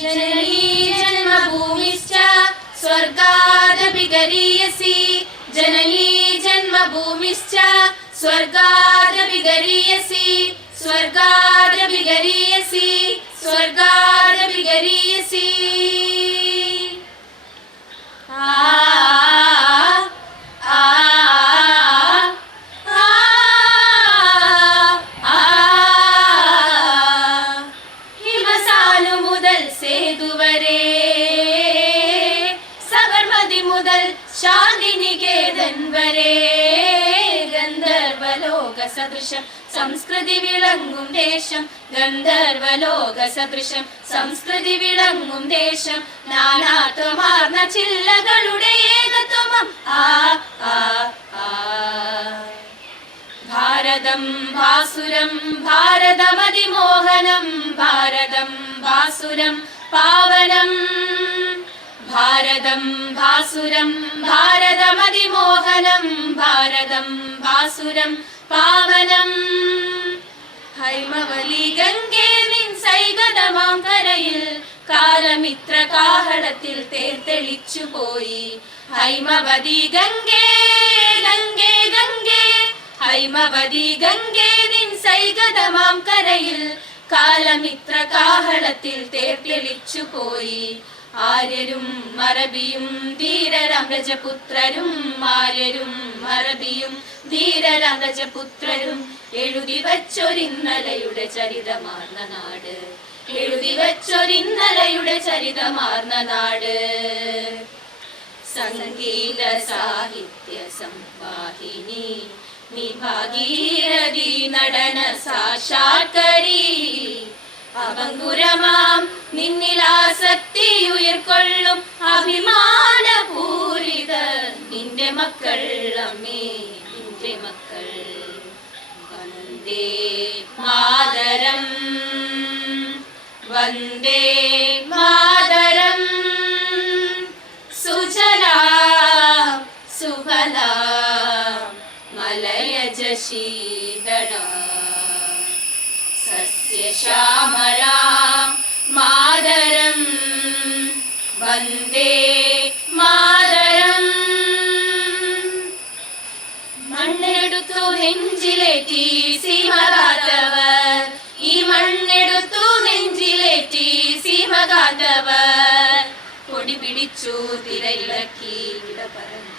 जननी जन्मभूमिश्च स्वर्गादपि गरीयसि जननी जन्मभूमिश्च स्वर्गादपि गरीयसि स्वर्गादपि സദൃശം. സംസ്കൃതി വിളങ്ങും ദേശം. ഗന്ധർവലോക സദൃശം. സംസ്കൃതി വിളങ്ങും ദേശം. നാനാത്വമാർന്ന ചില്ലകളുടെ ഏകത്വമം ആ ആ ഭാരതം ഭാസുരം ഭാരതമതിമോഹനം. ഭാരതം ഭാസുരം പാവനം. ഭാരതം ഭാസുരം ഭാരതമതിമോഹനം ഭാരതം വാസുരം പാവനം. ഹൈമവലി ഗംഗേ നിൻ സൈകതമാം കരയിൽ കാലമിത്ര കാഹളത്തിൽ തേർത്തെളിച്ചു പോയി. ഹൈമവതി ഗംഗേ ഗംഗേ ഗംഗേ. ഹൈമവതി ഗംഗേ നിൻ സൈകതമാം കരയിൽ കാലമിത്ര കാഹളത്തിൽ തേർത്തെളിച്ചു പോയി. ആര്യരും മറബിയും ധീരരാം രജപുത്രരും ആര്യരും മറബിയും ധീരരാം രജപുത്രരും എഴുതി വച്ചൊരിന്നലയുടെ ചരിതമാർന്ന നാട്. എഴുതി വച്ചൊരിന്നലയുടെ ചരിതമാർന്ന നാട്. സംഗീത സാഹിത്യ സംവാഹിനി നീ നടന സാക്ഷാത്കരി. അപങ്കുരമാം നിന്നിലാസക്തി ഉയർക്കൊള്ളും അഭിമാനപൂരിത നിന്റെ മക്കൾ അമ്മേ നിന്റെ മക്കൾ. വന്ദേ മാതരം. വന്ദേ മാതരം. സുജലാ സുഫലാ മലയജ ശീതള സസ്യശ്യാമളാ മാതരം. വന്ദേ മാതരം. മണ്ണെടുത്തു നെഞ്ചിലേറ്റി സീമകാത്തവർ ഈ മണ്ണെടുത്തു നെഞ്ചിലേറ്റി സീമകാത്തവർ പൊടി പിടിച്ചു തിരയിളക്കി വിട പറഞ്ഞു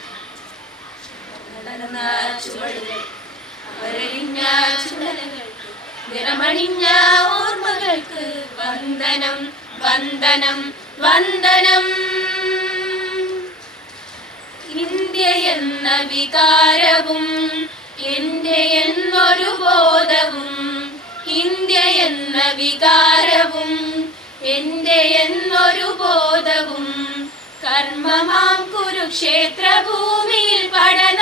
നടന്ന നിറമണിഞ്ഞ ഓർമ്മകൾക്ക് വന്ദനം വന്ദനം വന്ദനം. ഇന്ത്യ എന്ന വികാരവും എന്റെ എന്നൊരു ബോധവും ഇന്ത്യ എന്ന വികാരവും എന്റെ എന്നൊരു ബോധവും. കർമ്മമാം കുരുക്ഷേത്ര ഭൂമിയിൽ പടനയിച്ച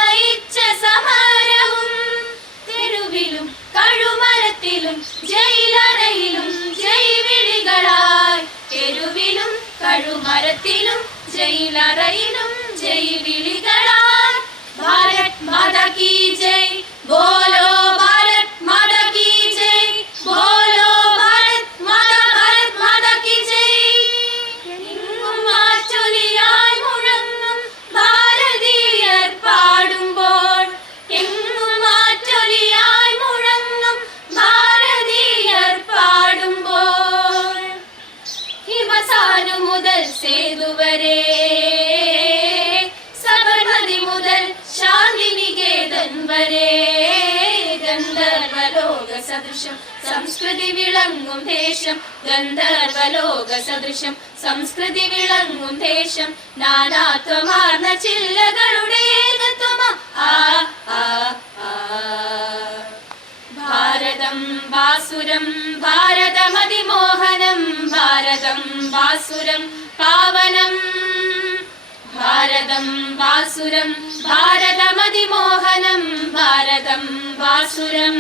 കഴുമരത്തിലും ജയിലറയിലും ജൈവിളികളായി ഭാരത് മാതാ കി ജയ്. ബോലോ ഹിമസാനു മുതൽ സേതു വരെ സബർമതി മുതൽ ശാന്തിനികേതൻ വരെ. ഗന്ധർവലോക സദൃശം സംസ്കൃതി വിളങ്ങും ദേശം. ഗന്ധർവലോക സദൃശം സംസ്കൃതി വിളങ്ങും ദേശം. നാനാത്വമാർന്ന ചില്ലകളുടെ ഏകത്വമ ആ ആ ആ. ഭാരതം ഭാരതമതിമോഹനം ഭാരതം വാസുരം പാവനം. ഭാരതം വാസുരം ഭാരതമതിമോഹനം. ഭാരതം പാവനം